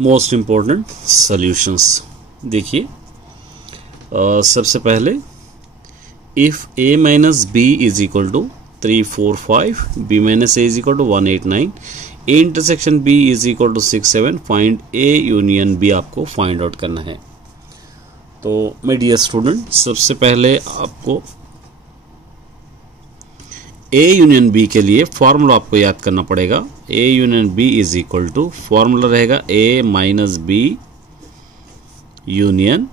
Most important solutions. देखिए सबसे पहले if a minus b is equal to 3 4 5, b minus a is equal to 1 8 9, a intersection b is equal to 6 7, find a union b आपको find out करना है। तो my dear student, सबसे पहले आपको a यूनियन b के लिए formula आपको याद करना पड़ेगा। a union b is equal to formula रहेगा a minus b union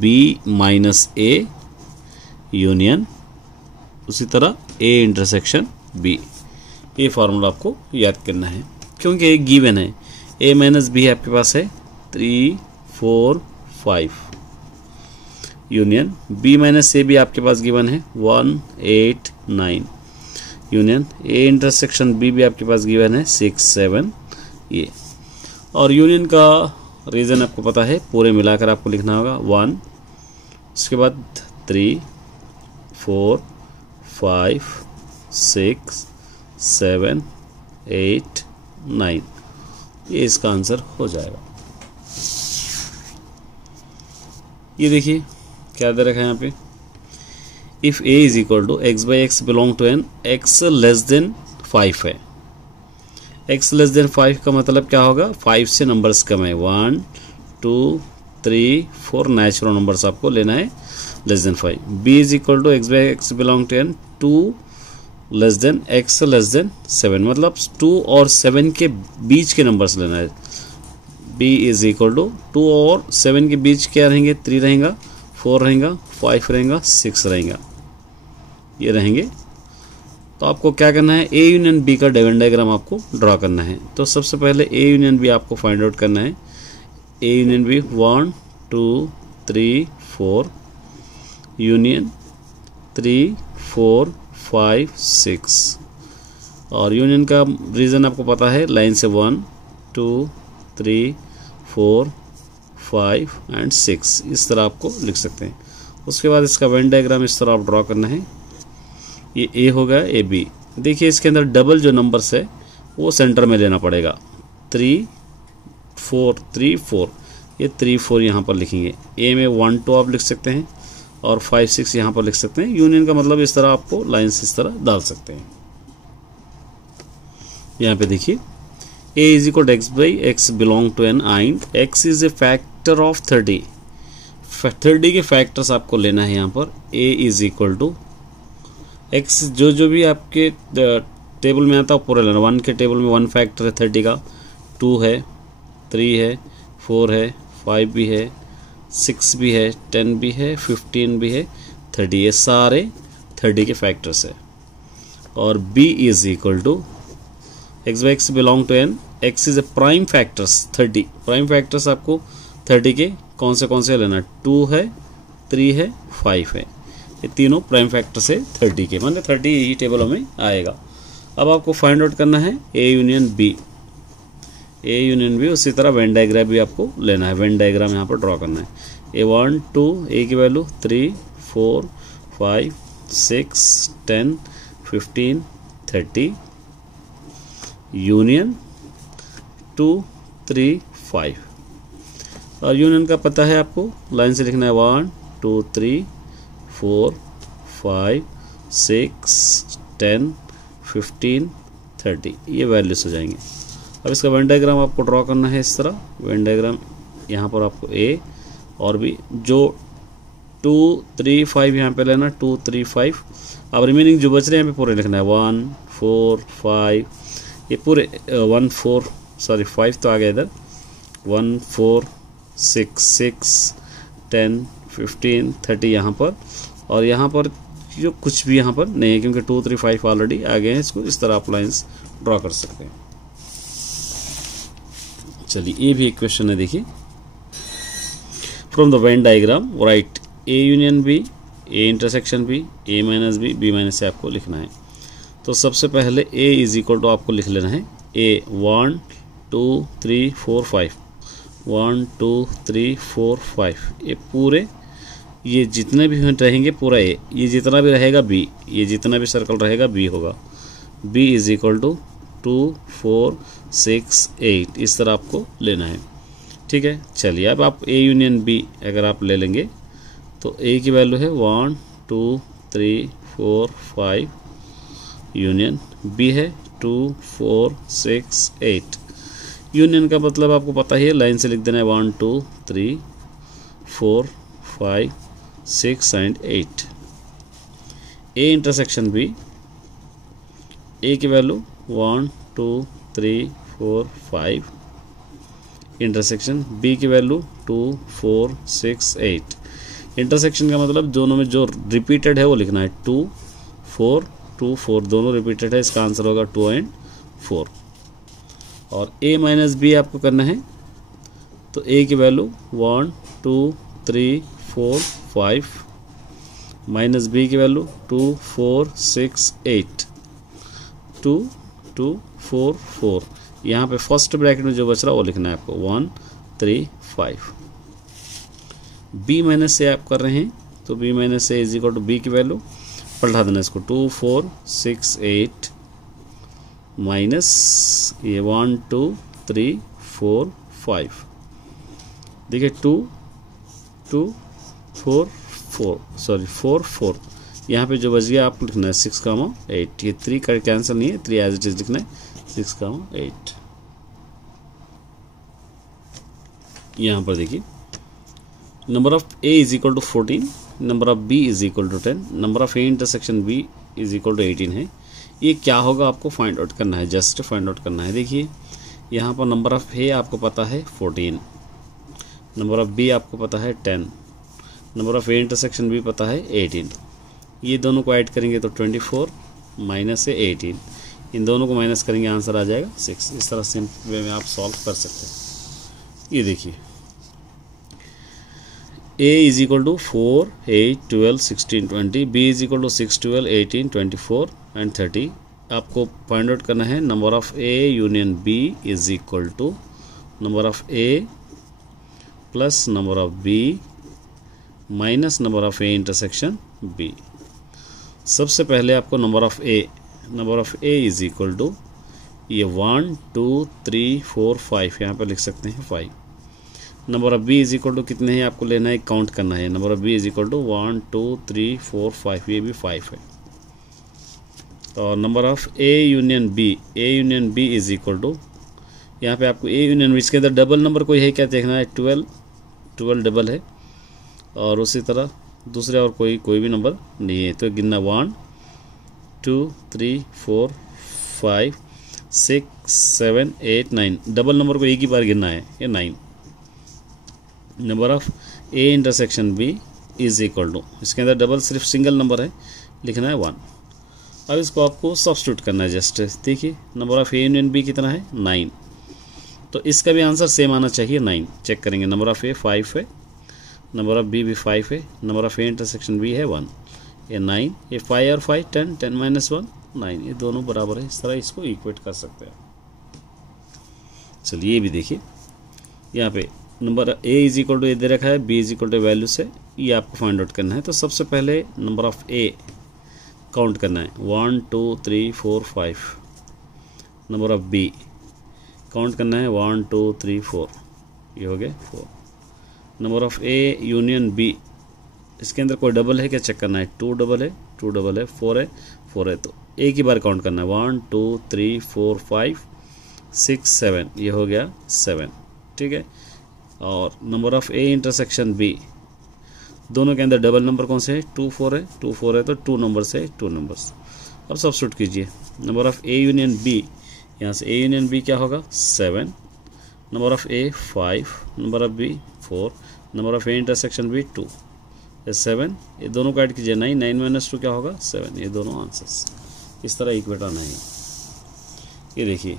b minus a union, उसी तरह a इंटरसेक्शन b। ये फॉर्मूला आपको याद करना है क्योंकि एक गिवन है। a माइनस b आपके पास है 3 4 5 यूनियन b माइनस a भी आपके पास गिवन है 1 8 9 यूनियन a इंटरसेक्शन b भी आपके पास गिवन है 6 7 ये। और यूनियन का रीज़न आपको पता है, पूरे मिलाकर आपको लिखना होगा 1, उसके बाद 3 4 5 6 7 8 9, ये इसका आंसर हो जाएगा। ये देखिए क्या दे रखा है यहाँ पे, if a is equal to x by x belong to N x less than 5 है। x लेस देन 5 का मतलब क्या होगा, 5 से नंबर्स कम है, 1 2 3 4 नेचुरल नंबर्स आपको लेना है less than 5। b is equal to x by x belong to N 2 less than x less than 7, मतलब 2 और 7 के बीच के नंबर्स लेना है। b इज इक्वल टू 2 और 7 के बीच क्या रहेंगे, 3 रहेगा, 4 रहेगा, 5 रहेगा, 6 रहेगा, ये रहेंगे। तो आपको क्या करना है, a यूनियन b का वेन डायग्राम आपको ड्रॉ करना है। तो सबसे पहले a यूनियन b आपको फाइंड आउट करना है। a यूनियन b 1 2 3 4 यूनियन 3 4 5 6, और यूनियन का रीज़न आपको पता है, लाइन से 1 2 3 4 5 एंड 6, इस तरह आपको लिख सकते हैं। उसके बाद इसका वेन डायग्राम इस तरह आप ड्रॉ करना है। ये a होगा ए बी। देखिए इसके अंदर डबल जो नंबर्स है वो सेंटर में लेना पड़ेगा, 3 4 3 4, ये 3 4 यहाँ पर लिखेंगे। a में 1 2 आप लिख सकते हैं और 5 6 यहाँ पर लिख सकते हैं। यूनियन का मतलब इस तरह आपको लाइन्स इस तरह डाल सकते हैं। यहाँ पे देखिए a is equal to x by x belong to N and x is a factor of 30। 30 के फैक्टर्स आपको लेना है यहाँ पर। a is equal to x, जो भी आपके टेबल में आता है पूरा लेना। 1 के टेबल में 1 फैक्टर है 30 का, 2 है, 3 है, 4 है, 5 भी है, 6 भी है, 10 भी है, 15 भी है, 30, ये सारे 30 के फैक्टर्स है। और b is equal to x by x belong to N, x is a prime factors 30। Prime factors आपको 30 के कौन से लेना, 2 है, 3 है, 5 है, ये तीनों प्राइम फैक्टर्स है 30 के, मतलब 30 ये टेबलों में आएगा। अब आपको फाइंड आउट करना है a union b। a union b, उसी तरह वेन डायग्राम भी आपको लेना है। वेन डायग्राम यहाँ पर ड्रॉ करना है। a 1 2, a की वैल्यू 3 4 5 6 10 15 30, यूनियन 2 3 5, और यूनियन का पता है आपको, लाइन से लिखना है 1 2 3 4 5 6 10 15 30, ये वैल्यूज हो जाएंगे। अब इसका वेन डायग्राम आपको ड्रॉ करना है इस तरह। वेन डायग्राम यहाँ पर आपको a और b, जो 2 3 5 यहाँ पे लेना, 2 3 5। अब रिमेनिंग जो बच रहे हैं यहाँ पे पूरे लिखना है, 1 4 5, ये पूरे 1 4 सॉरी 5 तो आ गया इधर, 1 4 6 6 10 15 30 यहाँ पर, और यहाँ पर जो कुछ भी यहाँ पर नहीं है क्योंकि 2 3 5 ऑलरेडी आ गए हैं। इसको इस तरह आप लाइन्स ड्रॉ कर सकते हैं। चलिए ये भी एक क्वेश्चन है, देखिए from the Venn diagram right a union b, a intersection b, a minus b, b minus से आपको लिखना है। तो सबसे पहले a इज इक्वल टू आपको लिख लेना है a 1 2 3 4 5, 1 2 3 4 5, ये पूरे, ये जितने भी रहेंगे पूरा a, ये जितना भी रहेगा b, ये जितना भी सर्कल रहेगा b होगा। b इज इक्वल टू 2 4 6 8, इस तरह आपको लेना है। ठीक है। चलिए अब आप ए यूनियन बी अगर आप ले लेंगे तो ए की वैल्यू है 1 2 3 4 5, यूनियन बी है 2 4 6 8। यूनियन का मतलब आपको पता ही है, लाइन से लिख देना है 1 2 3 4 5 6 एंड 8। ए इंटरसेक्शन बी, ए की वैल्यू 1 2 3 4 5, इंटरसेक्शन बी की वैल्यू 2 4 6 8। इंटरसेक्शन का मतलब दोनों में जो रिपीटेड है वो लिखना है, 2 4 2 4 दोनों रिपीटेड है, इसका आंसर होगा 2 एंड 4। और a माइनस बी आपको करना है तो a की वैल्यू 1 2 3 4 5 माइनस b की वैल्यू 2 4 6 8, 2 2 4 4। यहाँ पे फर्स्ट ब्रैकेट में जो बच रहा वो लिखना है आपको 1 3 5। b माइनस से आप कर रहे हैं तो b माइनस से इज इक्वल टू b की वैल्यू पलटा देना इसको 2 4 6 8 माइनस ये 1 2 3 4 5। देखिए 2 2 4 4 सॉरी 4 4, यहाँ पे जो बच गया आप लिखना है 6 कामा 8। ये 3 का कैंसिल नहीं है, 3 एज इट इज लिखना है 6 कामा 8। यहाँ पर देखिए number of a is equal to 14, number of b is equal to 10, number of a intersection b is equal to 18 है। ये क्या होगा आपको फाइंड आउट करना है, जस्ट फाइंड आउट करना है। देखिए यहाँ पर नंबर ऑफ a आपको पता है 14, नंबर ऑफ b आपको पता है 10, number of a intersection b पता है 18। ये दोनों को ऐड करेंगे तो 24 माइनस है 18, इन दोनों को माइनस करेंगे आंसर आ जाएगा 6। इस तरह सिंपल वे में आप सॉल्व कर सकते हैं। ये देखिए a is equal to 4 8 12 16 20, b is equal to 6 12 18 24 and 30। आपको फाइंड आउट करना है number of a union b is equal to number of a plus number of b minus number of a intersection b। सबसे पहले आपको number of a is equal to ये 1 2 3 4 5, यहाँ पे लिख सकते हैं 5। Number of b is equal to कितने हैं आपको लेना है, काउंट करना है। Number of b is equal to 1 2 3 4 5, ये भी 5 है। और number of a union b is equal to, यहाँ पे आपको a यूनियन b, इसके अंदर डबल नंबर कोई है क्या देखना है, 12 डबल है, और उसी तरह दूसरे और कोई भी नंबर नहीं है। तो गिनना 1 2 3 4 5 6 7 8 9, डबल नंबर को एक ही बार गिनना है, ये 9। Number of a intersection b is equal to, इसके अंदर डबल सिर्फ सिंगल नंबर है, लिखना है 1। अब इसको आपको सब्स्टिट्यूट करना है जस्ट। देखिए number of a union b कितना है 9, तो इसका भी आंसर सेम आना चाहिए 9। चेक करेंगे नंबर ऑफ a 5 है, नंबर ऑफ b भी 5 है, number of a intersection b है 1, ये 9, ये 5 और 5 10 10 माइनस 1 9, ये दोनों बराबर है। इस तरह इसको इक्वेट कर सकते हैं। चलिए ये भी देखिए, यहाँ पे number a is equal to दे रखा है, b is equal to value से, ये आपको फाइंड आउट करना है। तो सबसे पहले नंबर ऑफ a काउंट करना है 1 2 3 4 5, नंबर ऑफ b काउंट करना है 1 2 3 4, ये हो गया 4। Number of a union b, इसके अंदर कोई डबल है क्या चेक करना है, 2 डबल है 4 है, तो एक ही बार काउंट करना है 1 2 3 4 5 6 7, ये हो गया 7, ठीक है। और number of a intersection b, दोनों के अंदर डबल नंबर कौन से है, 2 4 है, तो 2 नंबर्स है 2 नंबर्स। अब सब्स्टिट्यूट कीजिए number of a union b, यहाँ से a यूनियन b क्या होगा 7, number of a 5, number of b 4, number of a intersection b 2, ये 7, ये दोनों को ऐड कीजिए 9 9 माइनस 2 क्या होगा 7, ये दोनों आंसर्स। इस तरह इक्वेट आना है। ये देखिए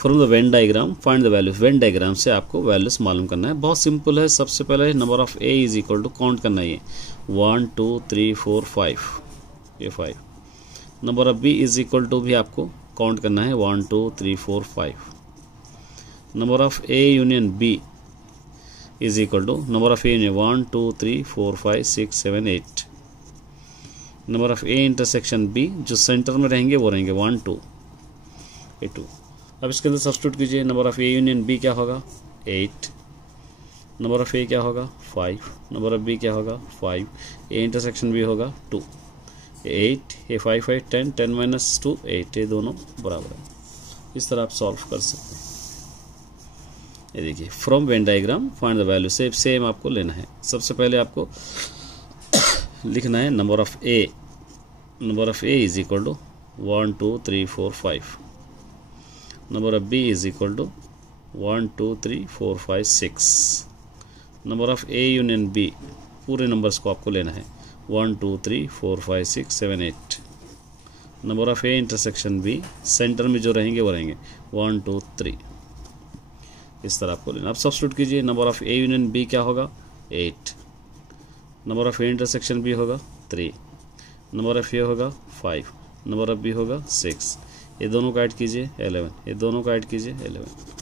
from the when diagram find the values, Venn diagram से आपको वैल्यूज मालूम करना है, बहुत सिंपल है। सबसे पहले number of a is equal to count करना है 1 2 3 4 5, ये 5। Number of b is equal to भी आपको काउंट करना है 1 2 3 4 5। Number of a union b is equal to number of a union 1 2 3 4 5 6 7 8। Number of a intersection b, जो centre में रहेंगे वो रहेंगे 1 2, ये 2। अब इसके अंदर सब्स्टिट्यूट कीजिए, number of a union b क्या होगा 8, नंबर ऑफ ए क्या होगा 5, नंबर ऑफ बी क्या होगा 5, ए इंटरसेक्शन बी होगा 2, 8 ये 5 5 10 10 माइनस 2 8, ये दोनों बराबर है। इस तरह आप सॉल्व कर सकते हैं। ये देखिए from Venn diagram find the value, same आपको लेना है। सबसे पहले आपको लिखना है number of A, number of A is equal to 1 2 3 4 5, number of B is equal to 1 2 3 4 5 6, number of A union B पूरे नंबर्स को आपको लेना है 1 2 3 4 5 6 7 8, number of A intersection B centre में जो रहेंगे वो रहेंगे 1 2 3, इस तरह आपको लेना। अब सब्स्टिट्यूट कीजिए, number of A union B क्या होगा 8, number of A intersection B होगा 3, नंबर ऑफ ए होगा 5, नंबर ऑफ बी होगा 6, ये दोनों को ऐड कीजिए 11, ये दोनों को ऐड कीजिए 11।